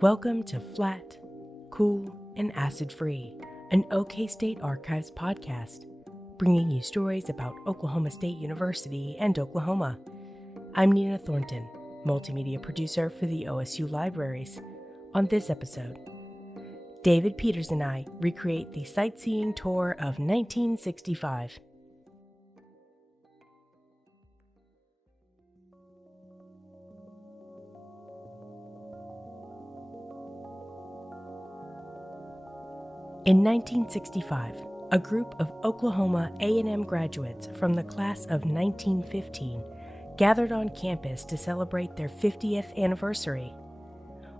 Welcome to Flat, Cool, and Acid-Free, an OK State Archives podcast, bringing you stories about Oklahoma State University and Oklahoma. I'm Nina Thornton, multimedia producer for the OSU Libraries. On this episode, David Peters and I recreate the sightseeing tour of 1965. In 1965, a group of Oklahoma A&M graduates from the class of 1915 gathered on campus to celebrate their 50th anniversary.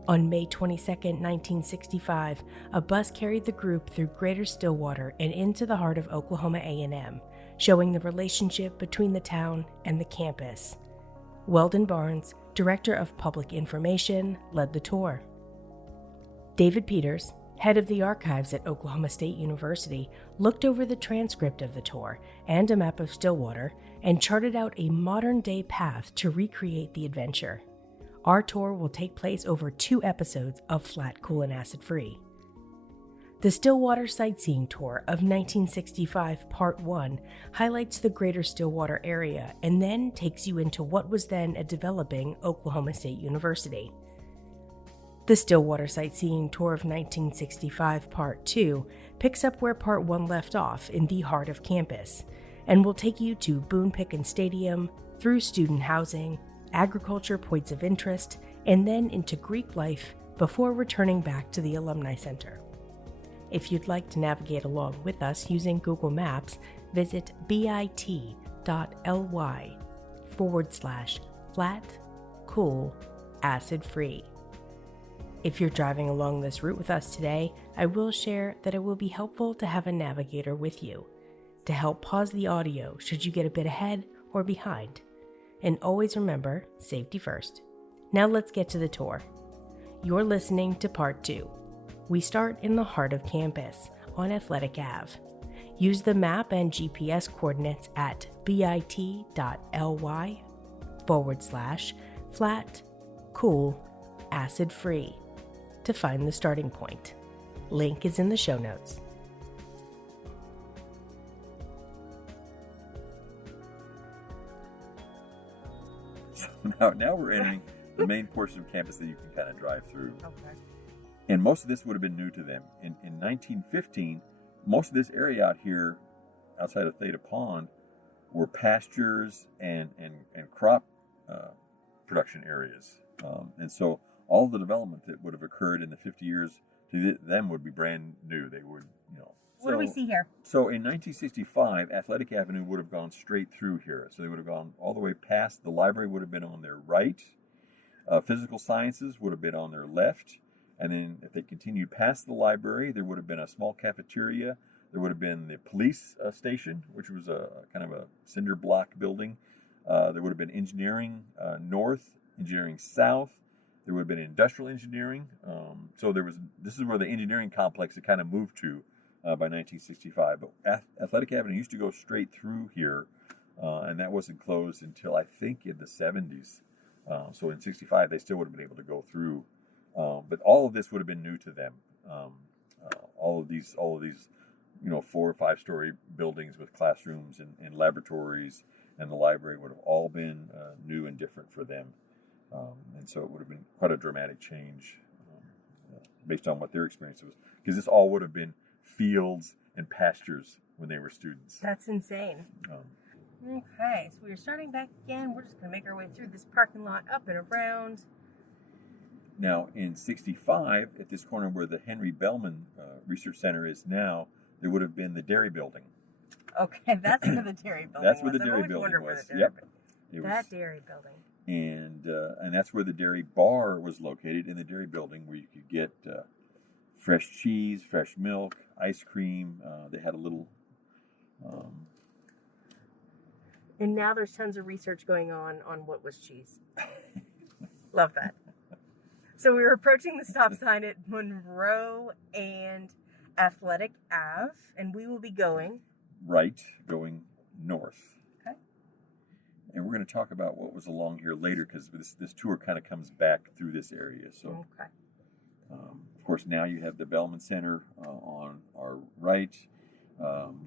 On May 22, 1965, a bus carried the group through Greater Stillwater and into the heart of Oklahoma A&M, showing the relationship between the town and the campus. Weldon Barnes, Director of Public Information, led the tour. David Peters, head of the archives at Oklahoma State University, looked over the transcript of the tour and a map of Stillwater and charted out a modern-day path to recreate the adventure. Our tour will take place over 2 episodes of Flat, Cool, and Acid-Free. The Stillwater Sightseeing Tour of 1965 Part 1 highlights the greater Stillwater area and then takes you into what was then a developing Oklahoma State University. The Stillwater Sightseeing Tour of 1965 Part 2 picks up where Part 1 left off in the heart of campus and will take you to Boone Pickens Stadium, through student housing, agriculture points of interest, and then into Greek life before returning back to the Alumni Center. If you'd like to navigate along with us using Google Maps, visit bit.ly/flat, cool, acid-free. If you're driving along this route with us today, I will share that it will be helpful to have a navigator with you to help pause the audio should you get a bit ahead or behind. And always remember, safety first. Now let's get to the tour. You're listening to Part 2. We start in the heart of campus on Athletic Ave. Use the map and GPS coordinates at bit.ly/flat, cool, acid-free to find the starting point. Link is in the show notes. So now we're entering the main portion of campus that you can kind of drive through. Okay. And most of this would have been new to them. In 1915, most of this area out here, outside of Theta Pond, were pastures and crop production areas. And so all the development that would have occurred in the 50 years to them would be brand new. They would, What do we see here? So in 1965, Athletic Avenue would have gone straight through here. So they would have gone all the way past. The library would have been on their right. Physical sciences would have been on their left. And then if they continued past the library, there would have been a small cafeteria. There would have been the police station, which was a kind of a cinder block building. There would have been engineering north, engineering south. There would have been industrial engineering. So this is where the engineering complex had kind of moved to by 1965. But Athletic Avenue used to go straight through here, and that wasn't closed until I think in the 70s. So in 65, they still would have been able to go through. But all of this would have been new to them. All of these 4 or 5 story buildings with classrooms and laboratories and the library would have all been new and different for them. And so it would have been quite a dramatic change based on what their experience was. Because this all would have been fields and pastures when they were students. That's insane. Okay, so we're starting back again. We're just going to make our way through this parking lot, up and around. Now, in 65, at this corner where the Henry Bellman Research Center is now, there would have been the dairy building. Okay, that's where the dairy building was. That's where the dairy building was. That dairy building. And that's where the dairy bar was located, in the dairy building, where you could get fresh cheese, fresh milk, ice cream. They had a little... And now there's tons of research going on what was cheese. Love that. So we were approaching the stop sign at Monroe and Athletic Ave, and we will be going... Right, going north. Okay. And we're going to talk about what was along here later, because this tour kind of comes back through this area. So okay. course, now you have the Alumni Center on our right.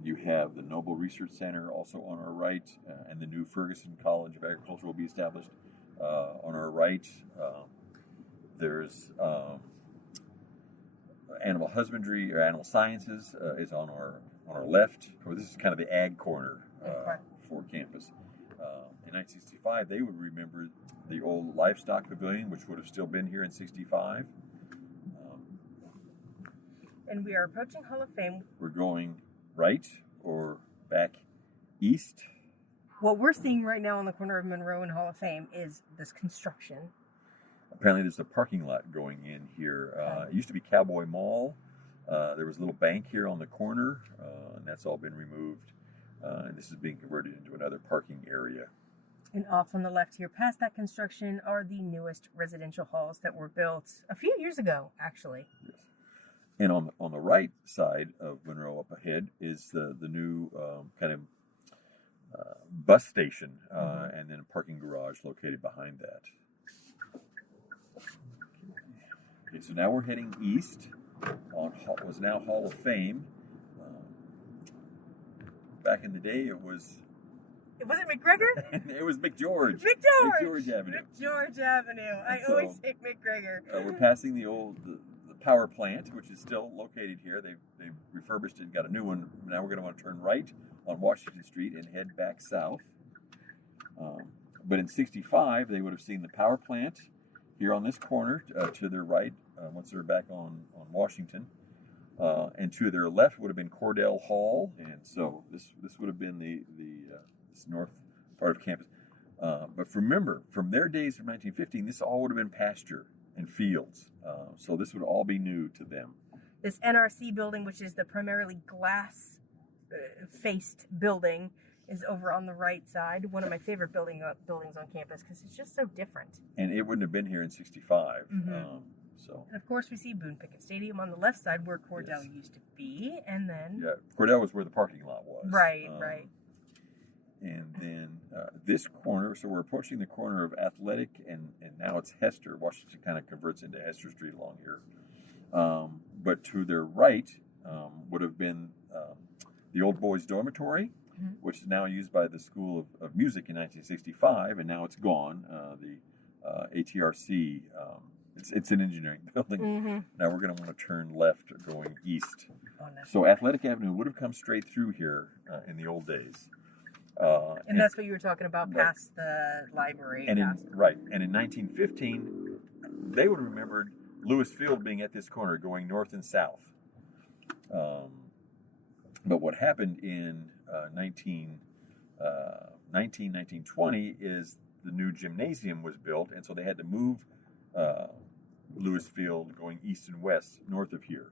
You have the Noble Research Center also on our right, and the new Ferguson College of Agriculture will be established on our right. There's animal husbandry or animal sciences is on our left. Well, this is kind of the ag corner for campus. In 1965, they would remember the old livestock pavilion, which would have still been here in 65. And we are approaching Hall of Fame. We're going right or back east. What we're seeing right now on the corner of Monroe and Hall of Fame is this construction. Apparently there's a parking lot going in here. It used to be Cowboy Mall. There was a little bank here on the corner, and that's all been removed. And this is being converted into another parking area. And off on the left here, past that construction, are the newest residential halls that were built a few years ago, actually. Yes. And on the right side of Monroe up ahead is the new kind of bus station, and then a parking garage located behind that. Okay, so now we're heading east on what was now Hall of Fame. Back in the day, it was... Was it McGregor? It was McGeorge. McGeorge Avenue. McGeorge Avenue. I always say McGregor. We're passing the old the power plant, which is still located here. They've refurbished it and got a new one. Now we're going to want to turn right on Washington Street and head back south. But in 65, they would have seen the power plant here on this corner to their right once they're back on Washington. And to their left would have been Cordell Hall. And so this would have been the this north part of campus. But remember, from their days from 1915, this all would have been pasture and fields. So this would all be new to them. This NRC building, which is the primarily glass faced building, is over on the right side. One of my favorite buildings on campus because it's just so different. And it wouldn't have been here in 65. And of course, we see Boone Pickens Stadium on the left side where Cordell used to be, and then Cordell was where the parking lot was. Right. And then this corner, so we're approaching the corner of Athletic, and now it's Hester. Washington kind of converts into Hester Street along here. But to their right would have been the Old Boys Dormitory, which is now used by the School of Music in 1965, and now it's gone. The ATRC, it's an engineering building. Now we're going to want to turn left going east. So Athletic Avenue would have come straight through here in the old days. And that's what you were talking about, past the library. And in 1915, they would have remembered Lewis Field being at this corner going north and south. But what happened in 1920 is the new gymnasium was built, and so they had to move Lewis Field going east and west north of here.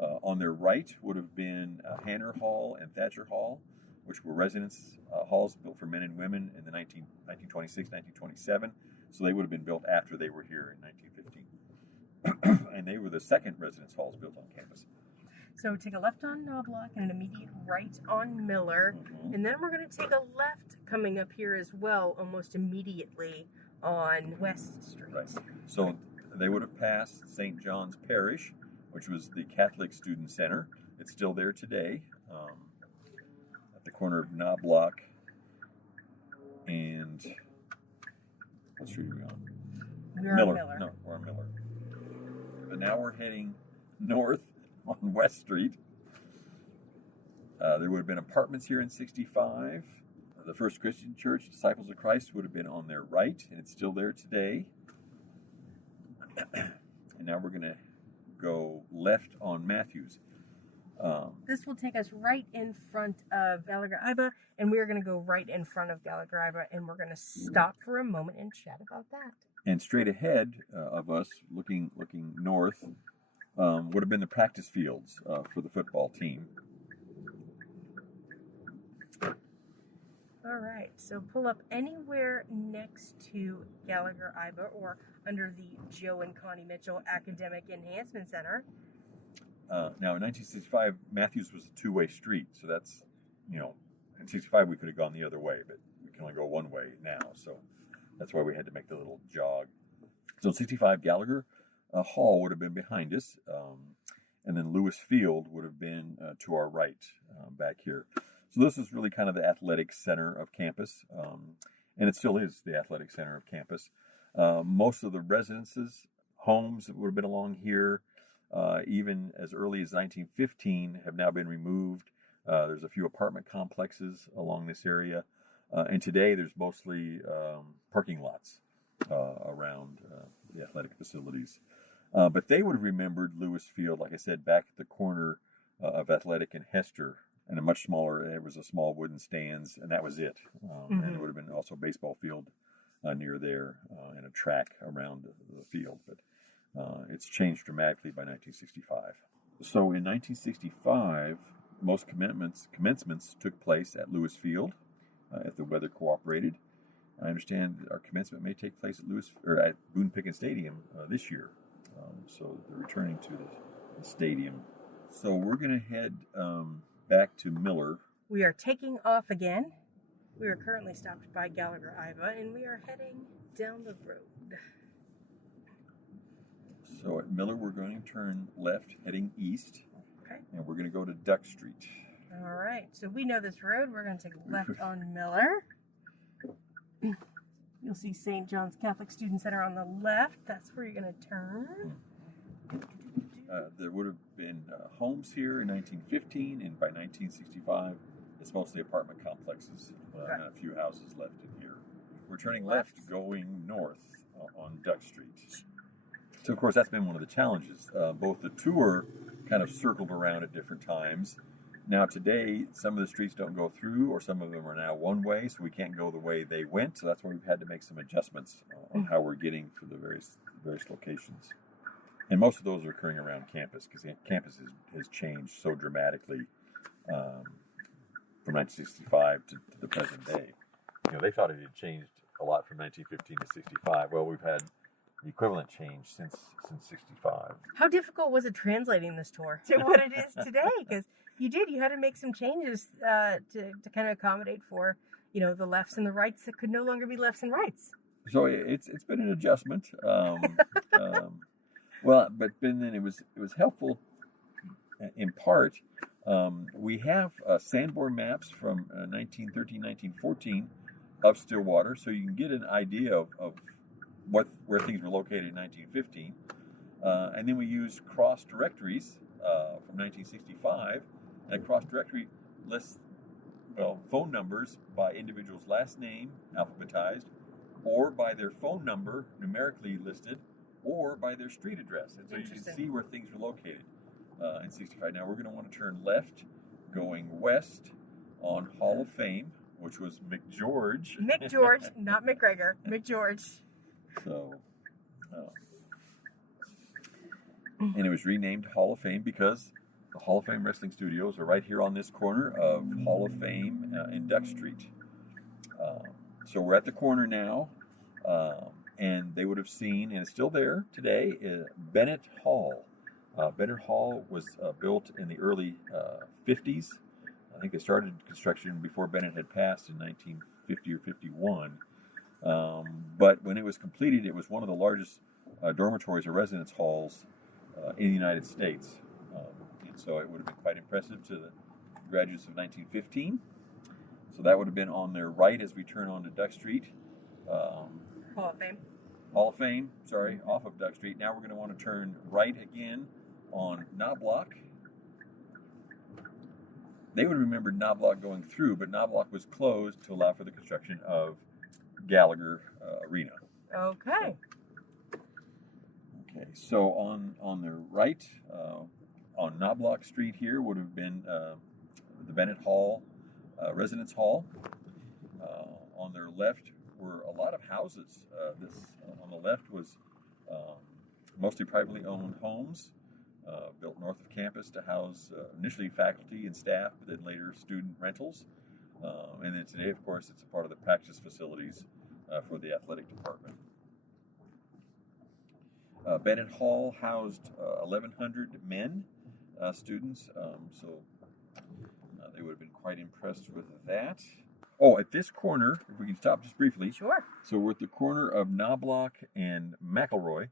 On their right would have been Hanner Hall and Thatcher Hall, which were residence halls built for men and women in the 1926, 1927. So they would have been built after they were here in 1915. And they were the second residence halls built on campus. So take a left on Knobloch and an immediate right on Miller. And then we're going to take a left coming up here as well, almost immediately on West Street. Right. So they would have passed St. John's Parish, which was the Catholic Student Center. It's still there today. At the corner of Knobloch and what street are we on? We're on Miller. No, we're on Miller. But now we're heading north on West Street. There would have been apartments here in 65. The First Christian Church, Disciples of Christ, would have been on their right, and it's still there today. And now we're going to go left on Matthews. This will take us right in front of Gallagher-Iba, and we are going to go right in front of Gallagher-Iba, and we're going to stop for a moment and chat about that. And straight ahead of us, looking north, would have been the practice fields for the football team. All right, so pull up anywhere next to Gallagher-Iba or under the Joe and Connie Mitchell Academic Enhancement Center. Now, in 1965, Matthews was a two-way street, so that's, in 65 we could have gone the other way, but we can only go one way now, so that's why we had to make the little jog. So in 65, Gallagher Hall would have been behind us, and then Lewis Field would have been to our right back here. So this is really kind of the athletic center of campus, and it still is the athletic center of campus. Most of the residences, homes that would have been along here, even as early as 1915, have now been removed. There's a few apartment complexes along this area, and today there's mostly parking lots around the athletic facilities. But they would have remembered Lewis Field, like I said, back at the corner of Athletic and Hester, and a much smaller, it was a small wooden stands, and that was it. And there would have been also a baseball field near there and a track around the field. But it's changed dramatically by 1965. So in 1965, most commencements took place at Lewis Field, if the weather cooperated. I understand that our commencement may take place at Boone Pickens Stadium this year. So they're returning to the stadium. So we're going to head back to Miller. We are taking off again. We are currently stopped by Gallagher Iva, and we are heading down the road. So at Miller, we're going to turn left, heading east. Okay. And we're going to go to Duck Street. All right. So we know this road. We're going to take a left on Miller. You'll see St. John's Catholic Student Center on the left. That's where you're going to turn. There would have been homes here in 1915, and by 1965, it's mostly apartment complexes and a few houses left in here. We're turning left going north on Duck Street. So, of course, that's been one of the challenges. Both the tour kind of circled around at different times. Now, today, some of the streets don't go through, or some of them are now one way, so we can't go the way they went. So that's why we've had to make some adjustments on how we're getting to the various locations. And most of those are occurring around campus, because campus has changed so dramatically from 1965 to the present day. You know, they thought it had changed a lot from 1915 to 65. Well, we've had the equivalent change since 65. How difficult was it translating this tour to what it is today? Because you had to make some changes to kind of accommodate for, the lefts and the rights that could no longer be lefts and rights. So it's been an adjustment. Well, but then it was helpful in part. We have sandboard maps from 1913, 1914 of Stillwater, so you can get an idea of where things were located in 1915. And then we used cross directories from 1965. And a cross directory lists phone numbers by individual's last name, alphabetized, or by their phone number, numerically listed, or by their street address. And so you can see where things were located in 65. Now we're going to want to turn left, going west on Hall of Fame, which was McGeorge. McGeorge, not McGregor, McGeorge. So, and it was renamed Hall of Fame because the Hall of Fame Wrestling Studios are right here on this corner of Hall of Fame and Duck Street. So we're at the corner now, and they would have seen, and it's still there today, Bennett Hall. Bennett Hall was built in the early 50s. I think they started construction before Bennett had passed in 1950 or 51. But when it was completed, it was one of the largest dormitories or residence halls in the United States. And so it would have been quite impressive to the graduates of 1915. So that would have been on their right as we turn onto Duck Street. Hall of Fame. Hall of Fame, off of Duck Street. Now we're going to want to turn right again on Knobloch. They would have remembered Knobloch going through, but Knobloch was closed to allow for the construction of Gallagher Arena. Okay. Okay, so on the right, on Knobloch Street here would have been the Bennett Hall, Residence Hall. On their left were a lot of houses. On the left was mostly privately owned homes built north of campus to house initially faculty and staff, but then later student rentals. And then today, of course, it's a part of the practice facilities for the athletic department. Bennett Hall housed 1,100 men, students, so they would have been quite impressed with that. Oh, at this corner, if we can stop just briefly. Sure. So we're at the corner of Knobloch and McElroy.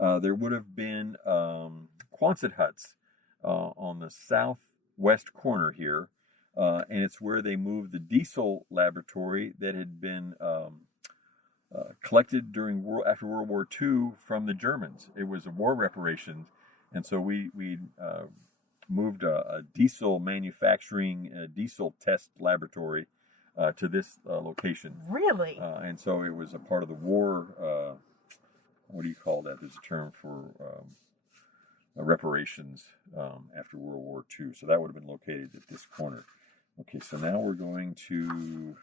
There would have been Quonset huts on the southwest corner here, and it's where they moved the diesel laboratory that had been collected after World War II from the Germans. It was a war reparations, and so we moved a diesel manufacturing, diesel test laboratory to this location. Really? And so it was a part of the war. What do you call that? There's a term for reparations after World War II. So that would have been located at this corner. Okay, so now we're going to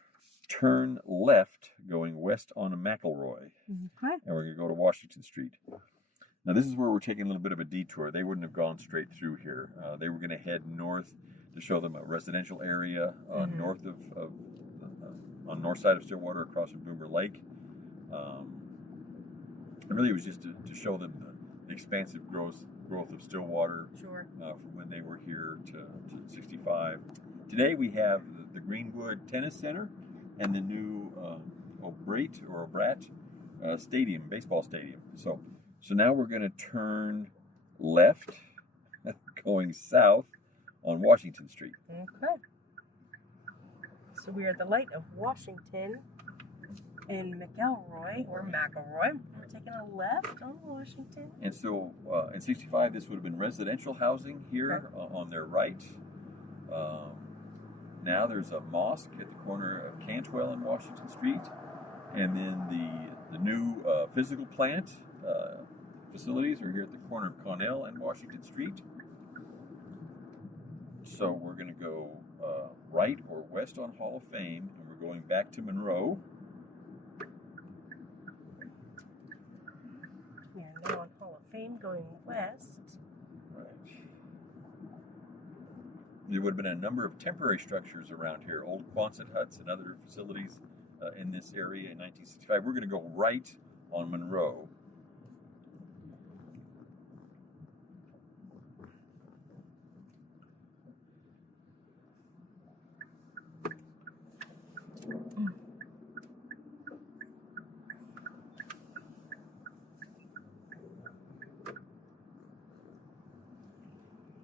turn left going west on McElroy. Okay. And we're going to go to Washington Street. Now this is where we're taking a little bit of a detour. They wouldn't have gone straight through here. They were going to head north to show them a residential area north of on north side of Stillwater across from Boomer Lake. And really it was just to show them the expansive growth of Stillwater. Sure. From when they were here to 65. Today we have the Greenwood Tennis Center and the new Obrat stadium, baseball stadium. So now we're going to turn left, going south on Washington Street. Okay. So we are at the light of Washington and McElroy. We're taking a left on Washington. And so in 65, this would have been residential housing here on their right. Now there's a mosque at the corner of Cantwell and Washington Street. And then the new physical plant facilities are here at the corner of Connell and Washington Street. So we're going to go right or west on Hall of Fame, and we're going back to Monroe. Yeah, now on Hall of Fame going west. Right. There would have been a number of temporary structures around here, old Quonset huts and other facilities in this area in 1965. We're going to go right on Monroe.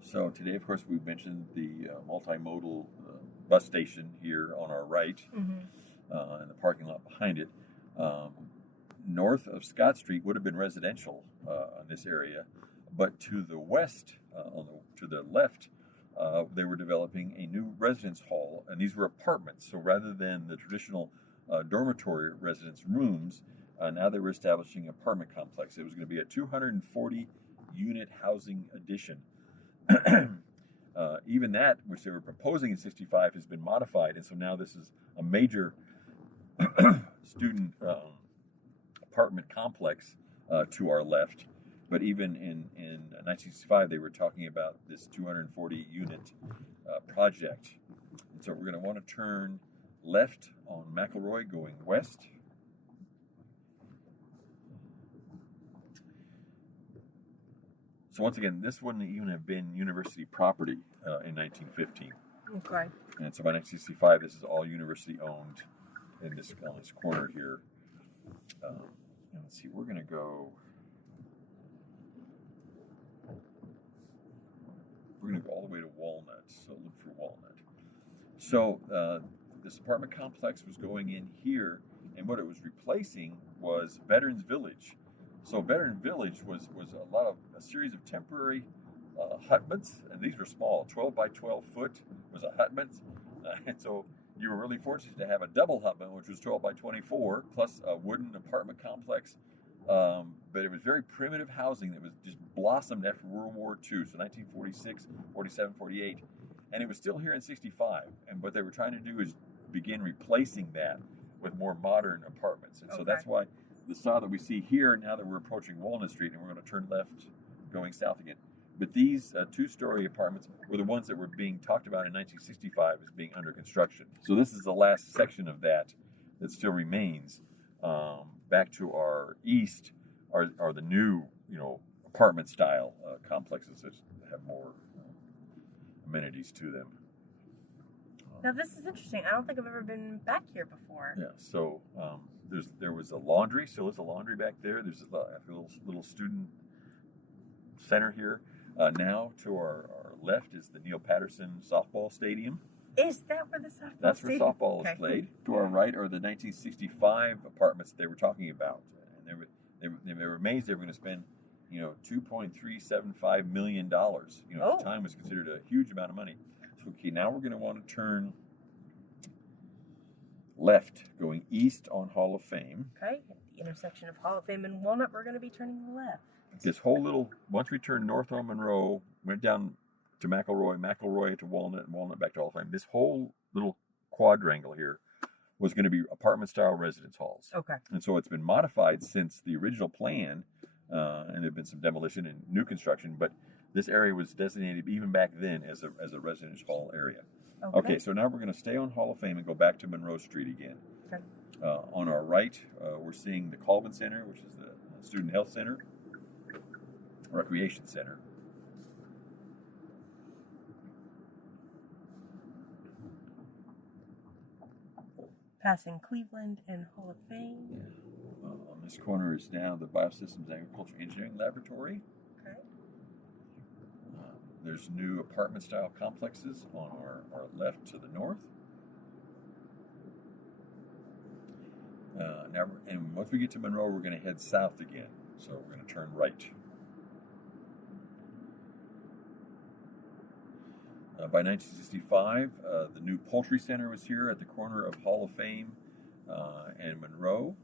So today, of course, we've mentioned the multimodal bus station here on our right, and the parking lot behind it. North of Scott Street would have been residential in this area, but to the west, to the left, they were developing a new residence hall, and these were apartments. So rather than the traditional dormitory residence rooms, now they were establishing an apartment complex. It was going to be a 240-unit housing addition. Even that, which they were proposing in 65, has been modified, and so now this is a major student apartment complex to our left. But even in 1965, they were talking about this 240-unit project. And so we're going to want to turn left on McElroy going west. So once again, this wouldn't even have been university property in 1915. Okay. And so by 1965, this is all university owned on this corner here. And let's see, we're going to go all the way to Walnut. So look for Walnut. So this apartment complex was going in here, and what it was replacing was Veterans Village. So Veteran Village was a series of temporary hutments, and these were small. 12 by 12 foot was a hutment, and so you were really fortunate to have a double hutment, which was 12 by 24, plus a wooden apartment complex. But it was very primitive housing that was just blossomed after World War II, so 1946, 47, 48, and it was still here in 65. And what they were trying to do is begin replacing that with more modern apartments, and so that's why the style that we see here, now that we're approaching Walnut Street, and we're going to turn left going south again. But these two-story apartments were the ones that were being talked about in 1965 as being under construction. So this is the last section of that still remains. Back to our east are the new, apartment-style complexes that have more amenities to them. Now this is interesting. I don't think I've ever been back here before. Yeah, so there was a laundry. Still is a laundry back there. There's a little student center here. Now to our left is the Neil Patterson softball stadium. Is that where the softball That's where stadium? softball is played. To our right are the 1965 apartments they were talking about. And they were amazed they were going to spend, $2.375 million. At the time was considered a huge amount of money. So, okay, now we're going to want to turn left, going east on Hall of Fame. Okay, at the intersection of Hall of Fame and Walnut, we're going to be turning left. This whole once we turned north on Monroe, went down to McElroy to Walnut, and Walnut back to Hall of Fame. This whole little quadrangle here was going to be apartment-style residence halls. Okay. And so it's been modified since the original plan, and there have been some demolition and new construction, but this area was designated even back then as a residence hall area. Okay, so now we're going to stay on Hall of Fame and go back to Monroe Street again. Okay. On our right, we're seeing the Colvin Center, which is the Student Health Center, Recreation Center. Passing Cleveland and Hall of Fame. Yeah. On this corner is now the Biosystems Agricultural Engineering Laboratory. Okay. There's new apartment-style complexes on our left to the north. And once we get to Monroe, we're going to head south again. So we're going to turn right. By 1965, the new Poultry Center was here at the corner of Hall of Fame and Monroe.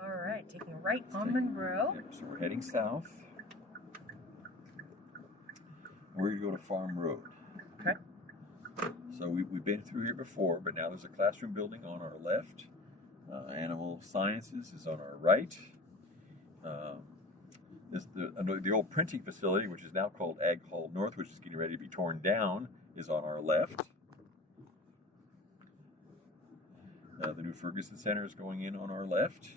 All right, taking a right on Monroe. Yep, so we're heading south. We're going to go to Farm Road. Okay. So we've been through here before, but now there's a classroom building on our left. Animal Sciences is on our right. The old printing facility, which is now called Ag Hall North, which is getting ready to be torn down, is on our left. The new Ferguson Center is going in on our left.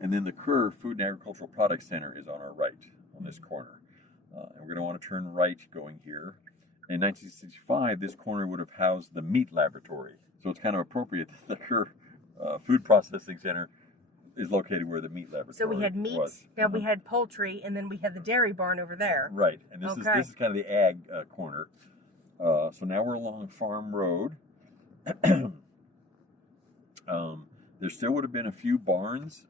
And then the Kerr Food and Agricultural Products Center is on our right, on this corner. And we're going to want to turn right going here. In 1965, this corner would have housed the meat laboratory. So it's kind of appropriate that the Kerr Food Processing Center is located where the meat laboratory So we had meat, was. now we had poultry, and then we had the dairy barn over there. Right, and this is kind of the ag corner. So now we're along Farm Road. There still would have been a few barns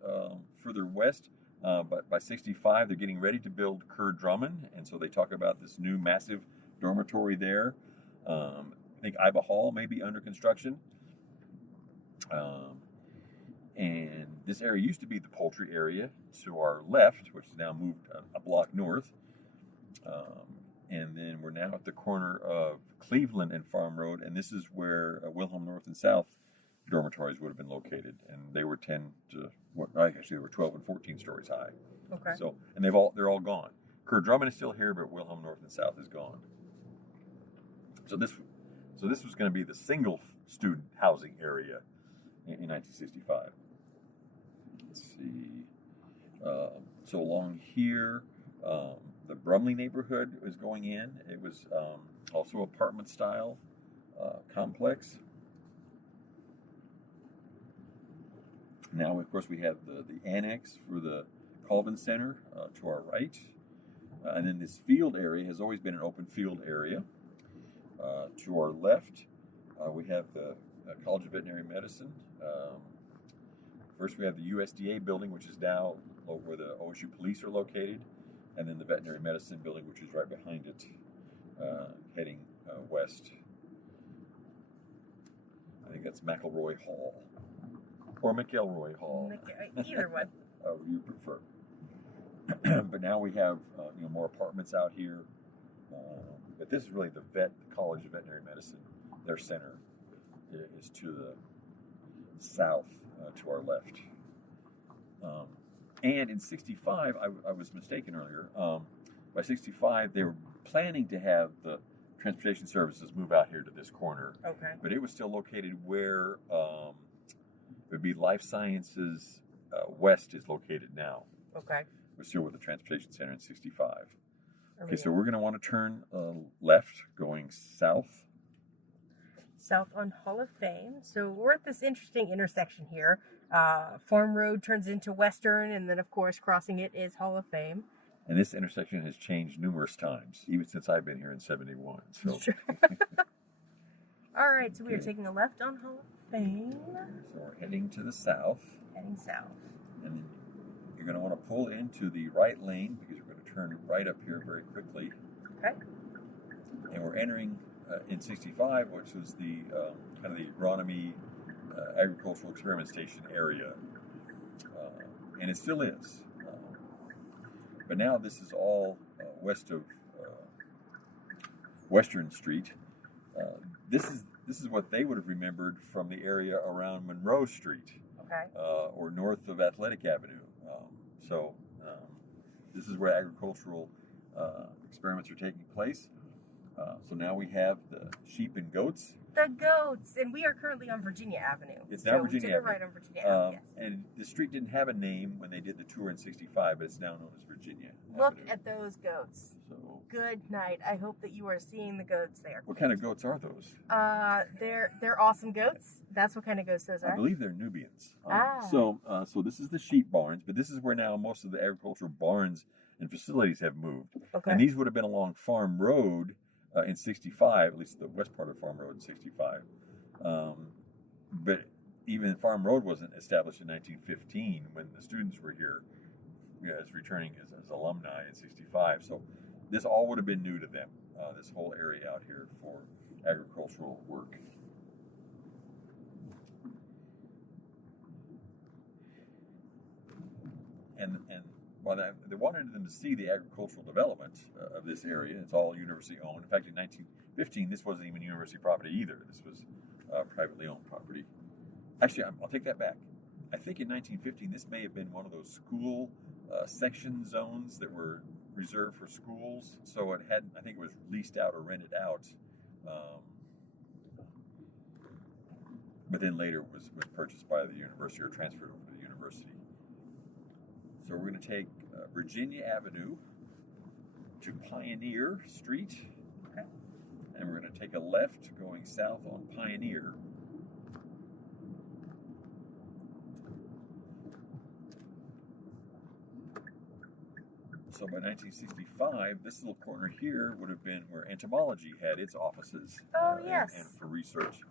further west, but by 65 they're getting ready to build Kerr Drummond, and so they talk about this new massive dormitory there. I think Iba Hall may be under construction. And this area used to be the poultry area to our left, which is now moved a block north. And then we're now at the corner of Cleveland and Farm Road, and this is where Wilhelm North and South dormitories would have been located, and they were 10 to actually they were 12 and 14 stories high. Okay. So, and they're all gone. Kerr Drummond is still here, but Wilhelm North and South is gone. So this was going to be the single student housing area in 1965. Let's see. So along here, the Brumley neighborhood was going in. It was also apartment style complex. Now, of course, we have the annex for the Colvin Center to our right. And then this field area has always been an open field area. To our left, we have the College of Veterinary Medicine. First, we have the USDA building, which is now where the OSU police are located, and then the Veterinary Medicine building, which is right behind it, heading west. I think that's McElroy Hall. Or McElroy Hall. Either one. However you prefer. But now we have more apartments out here. But this is really the College of Veterinary Medicine. Their center is to the south, to our left. And in 65, I was mistaken earlier. By 65, they were planning to have the transportation services move out here to this corner. Okay. But it was still located where it would be Life Sciences West is located now. Okay. We're still with the transportation center in 65. Okay, so we're going to want to turn left going south. south on Hall of Fame. So we're at this interesting intersection here. Farm Road turns into Western, and then, of course, crossing it is Hall of Fame. And this intersection has changed numerous times, even since I've been here in '71. So. Sure. All right, so we are taking a left on Hall of Fame. So we're heading to the south. Heading south. And then you're going to want to pull into the right lane because you're going to turn right up here very quickly. Okay. And we're entering in 65, which was the kind of the agronomy agricultural experiment station area. And it still is. But now this is all west of Western Street. This is what they would have remembered from the area around Monroe Street, okay, or north of Athletic Avenue. This is where agricultural experiments are taking place. So now we have the sheep and goats. The goats, and we are currently on Virginia Avenue. It's now Virginia Avenue. Right on Virginia Avenue, yes. And the street didn't have a name when they did the tour in 65, but it's now known as Virginia Look Avenue. at those goats. So, good night. I hope that you are seeing the goats there. What kind of goats are those? They're awesome goats. That's what kind of goats those are. I believe they're Nubians. So this is the sheep barns, but this is where now most of the agricultural barns and facilities have moved. Okay. And these would have been along Farm Road in 65, at least the west part of Farm Road in 65. But even Farm Road wasn't established in 1915 when the students were here, as returning as alumni in 65. So this all would have been new to them, this whole area out here for agricultural work. And while they wanted them to see the agricultural development of this area, it's all university owned. In fact, in 1915, this wasn't even university property either. This was privately owned property. Actually, I'll take that back. I think in 1915, this may have been one of those school section zones that were reserved for schools. So it had, I think it was leased out or rented out. But then later was purchased by the university or transferred over to the university. So we're going to take Virginia Avenue to Pioneer Street. Okay. And we're going to take a left going south on Pioneer. So by 1965, this little corner here would have been where entomology had its offices. Oh, yes. And for research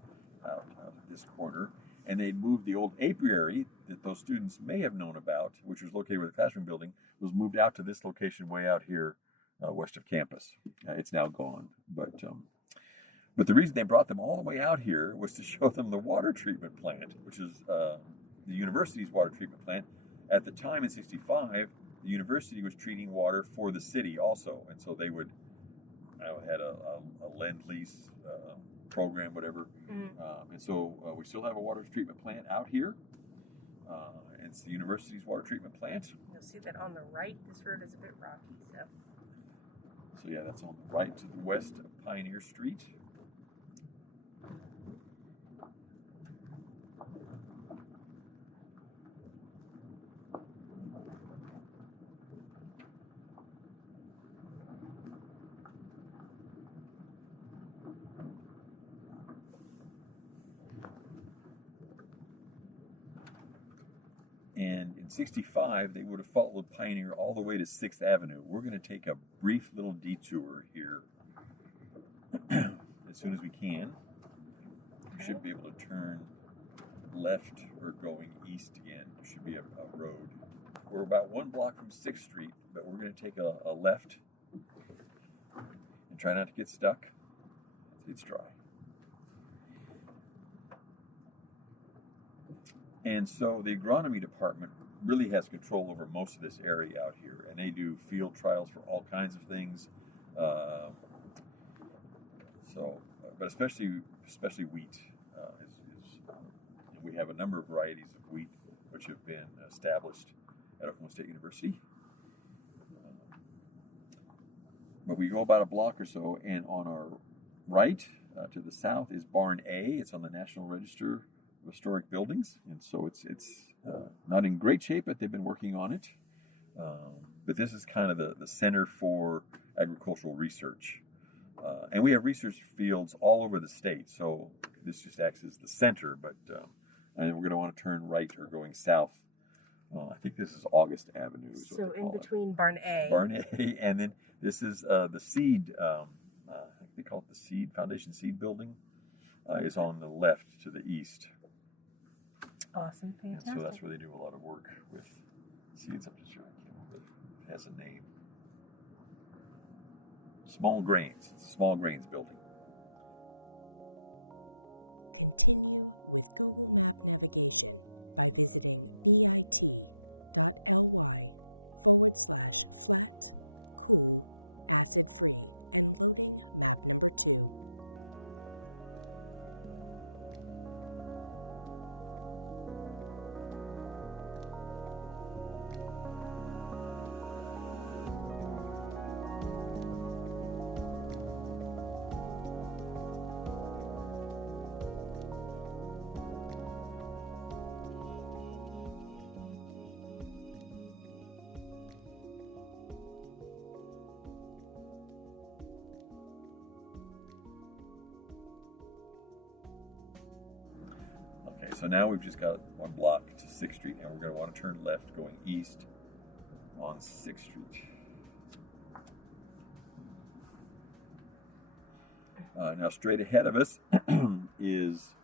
out of this corner. And they'd moved the old apiary that those students may have known about, which was located where the classroom building, was moved out to this location way out here west of campus. It's now gone. But the reason they brought them all the way out here was to show them the water treatment plant, which is the university's water treatment plant. At the time in 65, the university was treating water for the city also. And so they would had a lend-lease program, whatever. Mm-hmm. And so we still have a water treatment plant out here. It's the university's water treatment plant. You'll see that on the right. This road is a bit rocky, so yeah, that's on the right to the west of Pioneer Street. And in 65, they would have followed Pioneer all the way to 6th Avenue. We're going to take a brief little detour here as soon as we can. We should be able to turn left or going east again. There should be a road. We're about 1 block from 6th Street, but we're going to take a left and try not to get stuck. It's dry. And so the agronomy department really has control over most of this area out here, and they do field trials for all kinds of things. But especially wheat. We have a number of varieties of wheat which have been established at Oklahoma State University. But we go about a block or so, and on our right to the south is Barn A. It's on the National Register of Historic Buildings, and so it's not in great shape, but they've been working on it. But this is kind of the center for agricultural research. And we have research fields all over the state, so this just acts as the center, but and we're going to want to turn right or going south. I think this is August Avenue. Is So in between Barn A. Barn A, and then this is the Seed, I think they call it the Seed, Foundation Seed Building, is on the left to the east. Awesome, fantastic. And so that's where they do a lot of work with seeds. I'm just sure it has a name. Small Grains. It's a small grains building. So now we've just got one block to 6th Street, and we're going to want to turn left going east on 6th Street. Now straight ahead of us is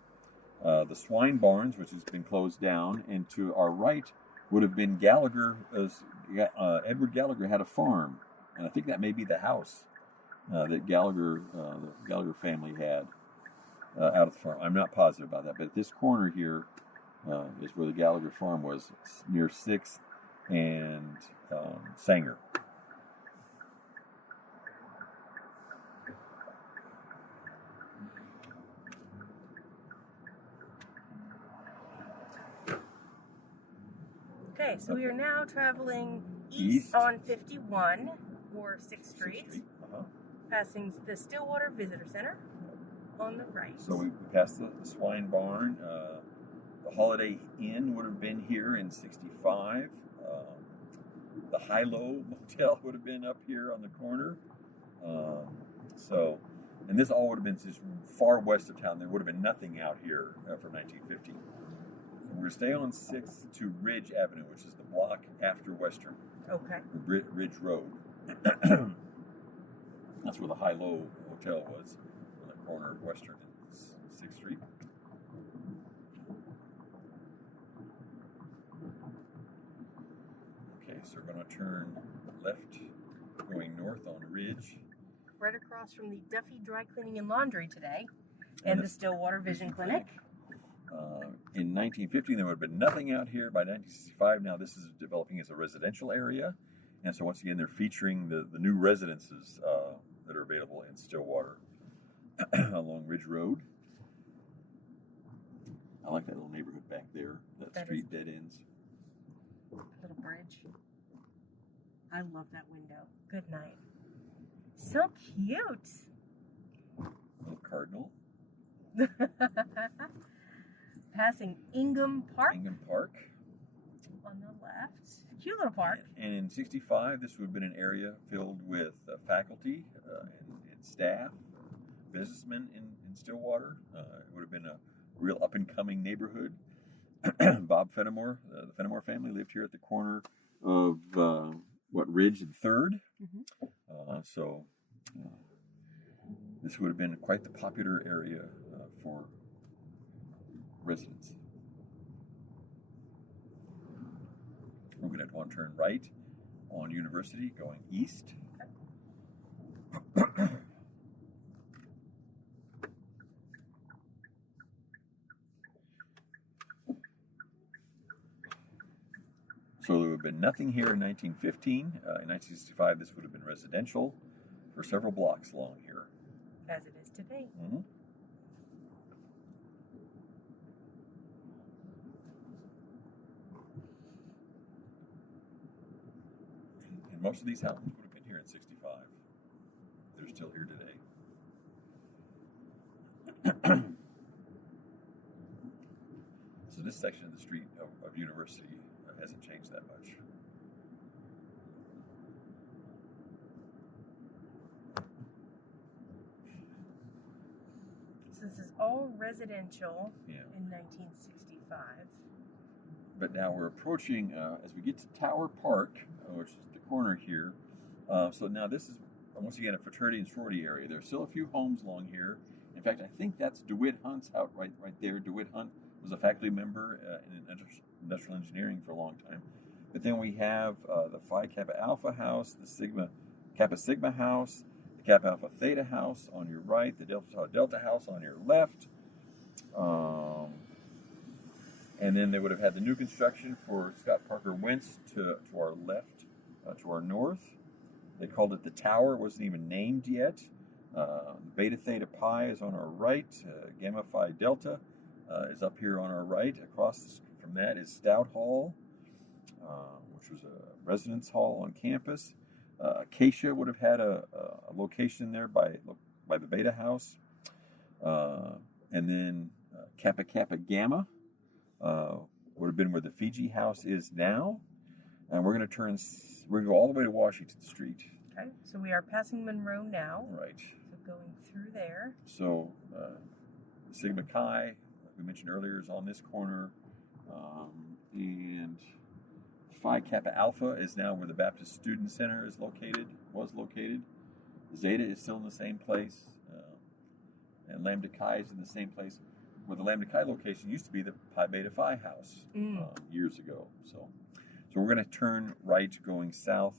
the Swine Barns, which has been closed down, and to our right would have been Gallagher. Edward Gallagher had a farm, and I think that may be the house that the Gallagher family had. Out of the farm. I'm not positive about that, but this corner here is where the Gallagher farm was, near 6th and Sanger. Okay, so we are now traveling east on 51 or 6th Street, passing the Stillwater Visitor Center. On the right. So we passed the Swine Barn. The Holiday Inn would have been here in 65. The High-Low Motel would have been up here on the corner. And this all would have been just far west of town. There would have been nothing out here for 1950. We're going to stay on 6th to Ridge Avenue, which is the block after Western. Okay. Ridge Road. That's where the High-Low Hotel was. Corner of Western and 6th Street. Okay, so we're going to turn left, going north on Ridge. Right across from the Duffy Dry Cleaning and Laundry today, and the Stillwater Vision Clinic. In 1950, there would have been nothing out here. By 1965, now this is developing as a residential area. And so once again, they're featuring the new residences that are available in Stillwater. Along Ridge Road. I like that little neighborhood back there. That street dead ends. Little bridge. I love that window. Good night. So cute. Little cardinal. Passing Ingham Park. Ingham Park. On the left. Cute little park. And in 65, this would have been an area filled with faculty and staff. Businessmen in Stillwater. It would have been a real up-and-coming neighborhood. Bob Fenimore, the Fenimore family lived here at the corner of, Ridge and 3rd. Mm-hmm. So this would have been quite the popular area for residents. We're going to want to turn right on University, going east. So there would have been nothing here in 1915. In 1965, this would have been residential for several blocks along here. As it is today. Mm-hmm. And most of these houses would have been here in 65. They're still here today. So this section of the street of University hasn't changed that much. So this is all residential Yeah. in 1965. But now we're approaching, as we get to Tower Park, which is the corner here. So now this is, once again, a fraternity and sorority area. There's still a few homes along here. In fact, I think that's DeWitt Hunt's out right there. DeWitt Hunt was a faculty member in industrial engineering for a long time. But then we have the Phi Kappa Alpha house, the Sigma Kappa Sigma house, the Kappa Alpha Theta house on your right, the Delta Tau Delta house on your left. And then they would have had the new construction for Scott Parker Wentz to our left, to our north. They called it the Tower. It wasn't even named yet. Beta Theta Pi is on our right. Gamma Phi Delta is up here on our right. Across from that is Stout Hall, which was a residence hall on campus. Acacia would have had a location there by the Beta House. And then Kappa Kappa Gamma would have been where the Fiji House is now. And we're going to go all the way to Washington Street. Okay, so we are passing Monroe now. Right. So going through there. So Sigma Chi, like we mentioned earlier, is on this corner. And Phi Kappa Alpha is now where the Baptist Student Center was located. Zeta is still in the same place. And Lambda Chi is in the same place where the Lambda Chi location used to be the Pi Beta Phi house years ago. So we're going to turn right going south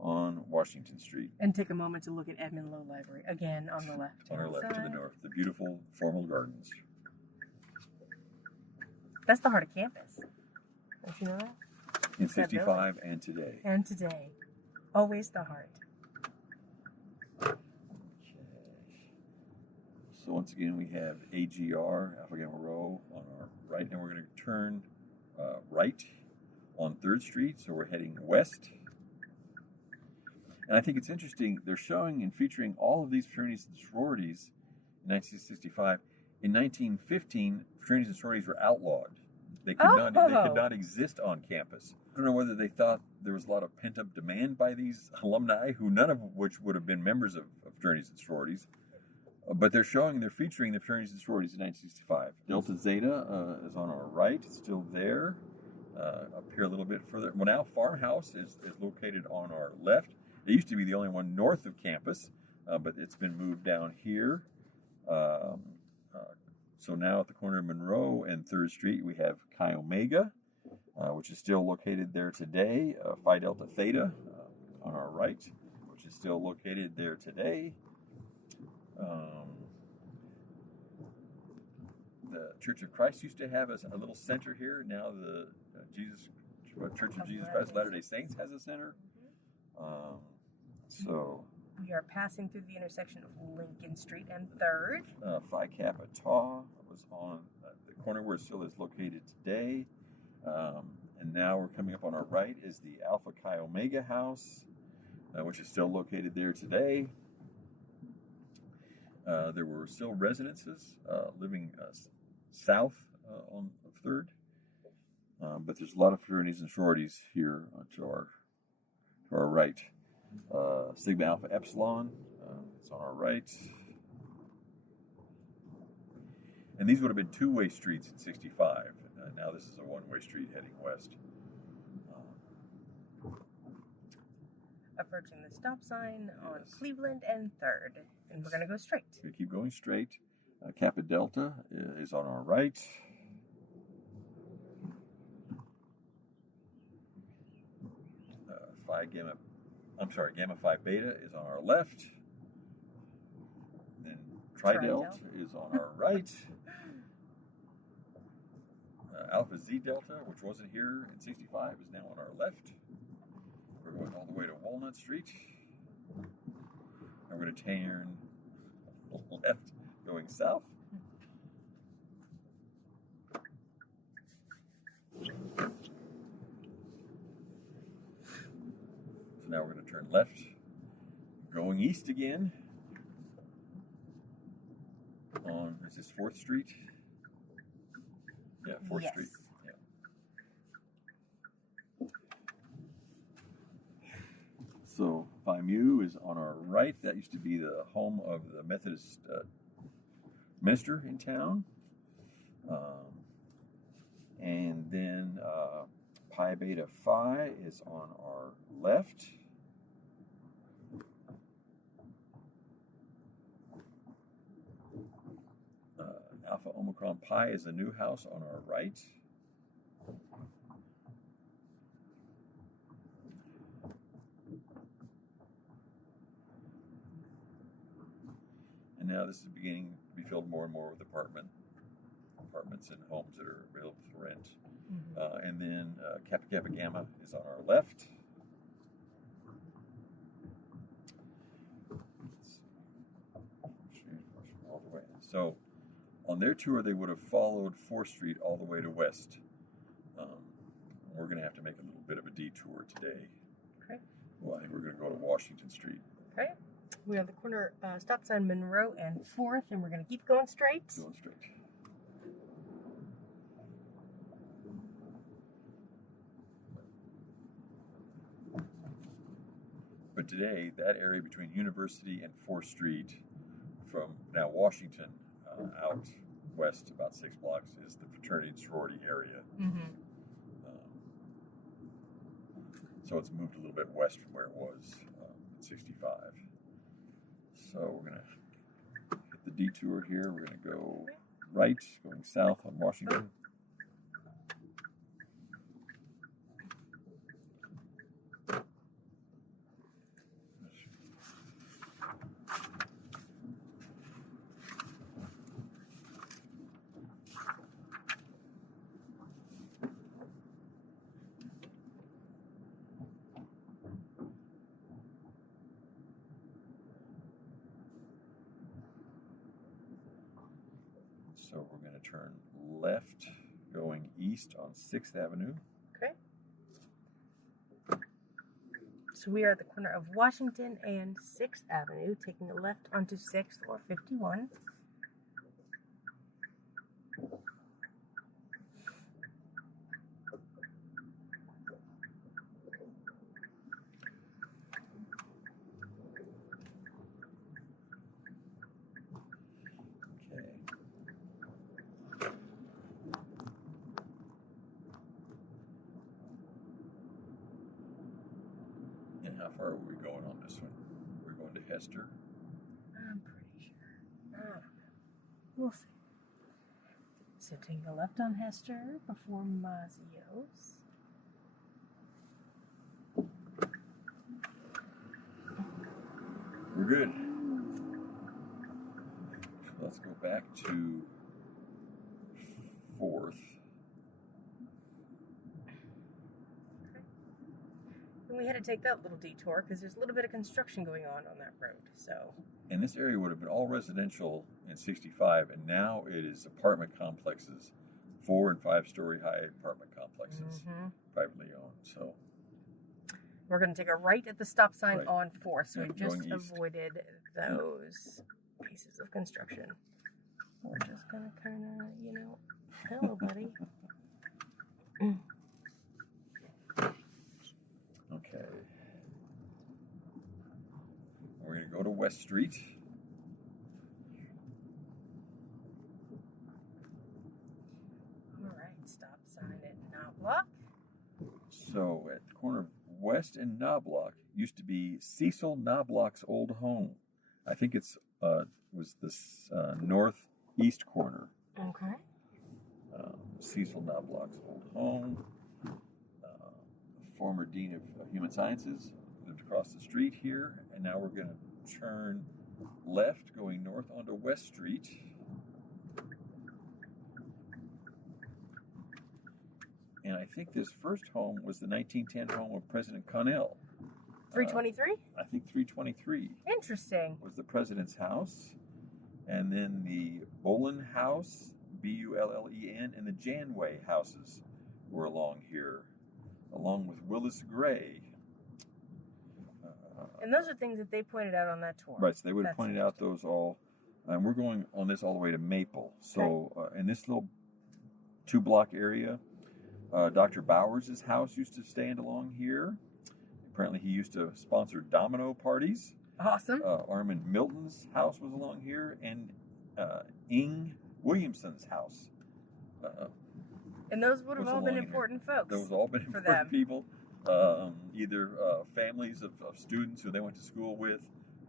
on Washington Street. And take a moment to look at Edmund Lowe Library, again on the left. On our left to the north, the beautiful formal gardens. That's the heart of campus. Don't you know that? In 65 and today. And today. Always the heart. Okay. So once again, we have AGR, Alpha Gamma Rho, on our right, and we're going to turn right on 3rd Street, so we're heading west. And I think it's interesting, they're showing and featuring all of these fraternities and sororities in 1965. In 1915, fraternities and sororities were outlawed. They could not exist on campus. I don't know whether they thought there was a lot of pent-up demand by these alumni, who none of which would have been members of fraternities and sororities. But they're featuring the fraternities and sororities in 1965. Delta Zeta is on our right. It's still there. Up here a little bit further. Well, now Farmhouse is located on our left. It used to be the only one north of campus, but it's been moved down here. So now at the corner of Monroe and 3rd Street, we have Chi Omega, which is still located there today. Phi Delta Theta on our right, which is still located there today. The Church of Christ used to have a little center here. Now the Church of Jesus Christ of Latter-day Saints has a center. So we are passing through the intersection of Lincoln Street and 3rd. Phi Kappa Tau was on the corner where it still is located today. And now we're coming up on our right is the Alpha Chi Omega house, which is still located there today. There were still residences living south on 3rd. But there's a lot of fraternities and sororities here to our right. Sigma Alpha Epsilon is on our right. And these would have been two-way streets in 65. Now this is a one-way street heading west. Approaching the stop sign on Cleveland and 3rd. And we're going to go straight. We keep going straight. Kappa Delta is on our right. Gamma Phi Beta is on our left. Then Tri-Delta is on our right. Alpha Z Delta, which wasn't here in 65, is now on our left. We're going all the way to Walnut Street. And we're going to turn left going south. So now we're going to turn left, going east again on, is this 4th Street? Yeah, 4th Street. Yeah. So Phi Mu is on our right. That used to be the home of the minister in town. And then Pi Beta Phi is on our left. Alpha Omicron Pi is a new house on our right. And now this is beginning to be filled more and more with apartments and homes that are available for rent. Mm-hmm. And then Kappa Kappa Gamma is on our left. All the way. So on their tour, they would have followed 4th Street all the way to West. We're going to have to make a little bit of a detour today. Okay. Well, I think we're going to go to Washington Street. Okay. We have the corner stop sign Monroe and 4th, and we're going to keep going straight. Going straight. But today, that area between University and 4th Street, from now Washington out west about 6 blocks, is the fraternity and sorority area. Mm-hmm. So it's moved a little bit west from where it was in 65. So we're going to hit the detour here. We're going to go right, going south on Washington. So we're going to turn left, going east on 6th Avenue. Okay. So we are at the corner of Washington and 6th Avenue, taking a left onto 6th or 51. How far are we going on this one? We're going to Hester. I'm pretty sure. We'll see. So take a left on Hester before Mazio's. We're good. So let's go back to 4th. And we had to take that little detour because there's a little bit of construction going on that road. So. And this area would have been all residential in 65, and now it is apartment complexes, 4- and 5-story high apartment complexes, privately owned. So we're going to take a right at the stop sign right. on 4th, so Yep, we just going east. avoided those pieces of construction. We're just going to kind of, hello, buddy. Okay. We're going to go to West Street. All right, stop sign at Knobloch. So at the corner of West and Knobloch used to be Cecil Knobloch's old home. I think it was this northeast corner. Okay. Cecil Knobloch's old home. Former Dean of Human Sciences lived across the street here, and now we're going to turn left going north onto West Street. And I think this first home was the 1910 home of President Connell. 323? I think 323. Interesting. Was the president's house. And then the Bolin House, Bullen, and the Janway houses were along here, along with Willis Gray. And those are things that they pointed out on that tour. Right, so they would have pointed out those all. And we're going on this all the way to Maple. So in this little 2-block area, Dr. Bowers' house used to stand along here. Apparently he used to sponsor domino parties. Awesome. Armand Milton's house was along here. And Ing Williamson's house. And those would have all been important folks. Those all been important people. Either families of students who they went to school with,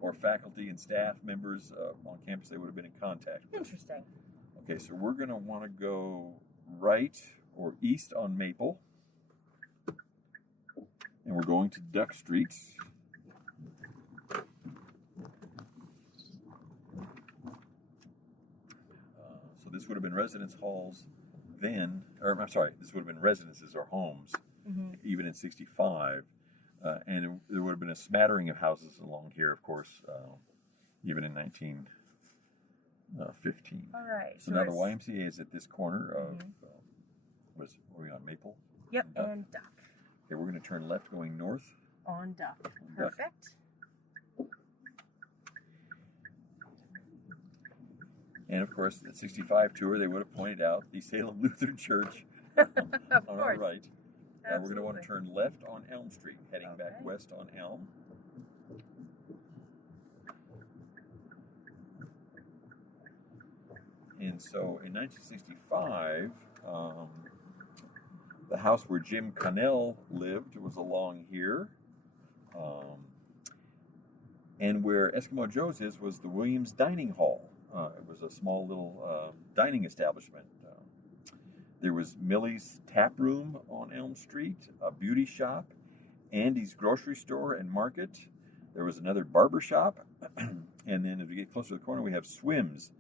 or faculty and staff members on campus they would have been in contact with. Interesting. Okay, so we're going to want to go right or east on Maple. And we're going to Duck Street. So this would have been residence halls then, or I'm sorry, this would have been residences or homes, even in 65. And there would have been a smattering of houses along here, of course, even in 1915. All right. So now the YMCA is at this corner of, were we on Maple? Yep, and Duck. Okay, we're going to turn left going north. On Duck. Perfect. And of course, the 65 tour, they would have pointed out the Salem Lutheran Church on our right. We're going to want to turn left on Elm Street, heading back west on Elm. And so in 1965, the house where Jim Connell lived was along here. And where Eskimo Joe's was the Williams Dining Hall. It was a small little dining establishment. There was Millie's Tap Room on Elm Street, a beauty shop, Andy's Grocery Store and Market. There was another barber shop. And then as we get closer to the corner, we have Swims.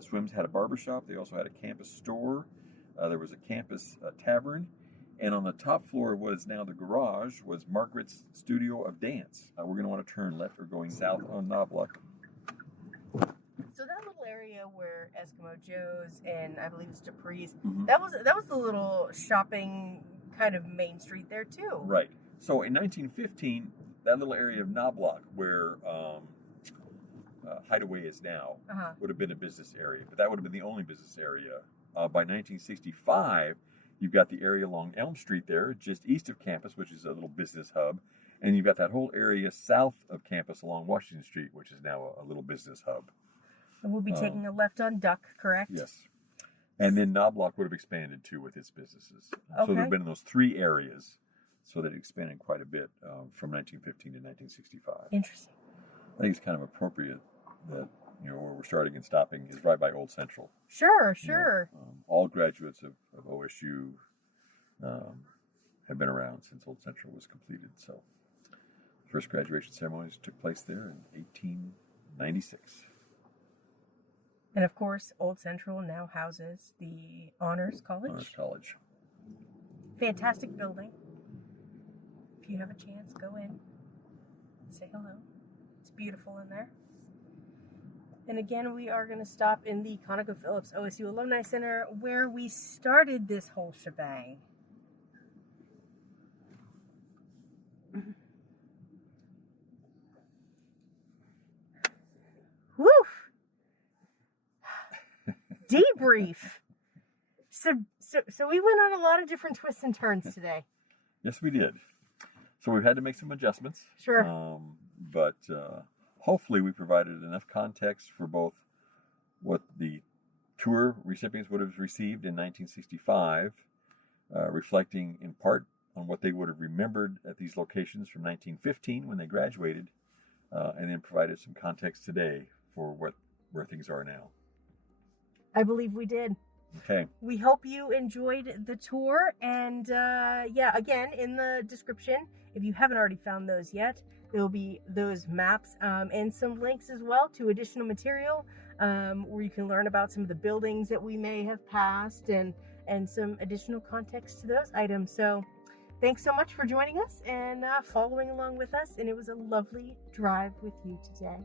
Swims had a barber shop. They also had a campus store. There was a campus tavern. And on the top floor of what is now the garage was Margaret's Studio of Dance. We're going to want to turn left or going south on Knobloch. So that little area where Eskimo Joe's and I believe it's Dupree's, that was the little shopping kind of main street there too. Right. So in 1915, that little area of Knobloch where Hideaway is now would have been a business area, but that would have been the only business area. By 1965, you've got the area along Elm Street there, just east of campus, which is a little business hub. And you've got that whole area south of campus along Washington Street, which is now a little business hub. And we'll be taking a left on Duck, correct? Yes. And then Knobloch would have expanded too with its businesses. So there have been in those three areas. So that it expanded quite a bit from 1915 to 1965. Interesting. I think it's kind of appropriate that, where we're starting and stopping is right by Old Central. Sure. All graduates of OSU have been around since Old Central was completed. So the first graduation ceremonies took place there in 1896. And of course, Old Central now houses the Honors College. Honors College. Fantastic building. If you have a chance, go in. Say hello. It's beautiful in there. And again, we are going to stop in the ConocoPhillips OSU Alumni Center where we started this whole shebang. Woo! Debrief. So we went on a lot of different twists and turns today. Yes, we did. So we've had to make some adjustments. Sure. But hopefully we provided enough context for both what the tour recipients would have received in 1965, reflecting in part on what they would have remembered at these locations from 1915 when they graduated, and then provided some context today for where things are now. I believe we did. Okay. We hope you enjoyed the tour. And again, in the description, if you haven't already found those yet, there will be those maps and some links as well to additional material where you can learn about some of the buildings that we may have passed and some additional context to those items. So thanks so much for joining us and following along with us. And it was a lovely drive with you today.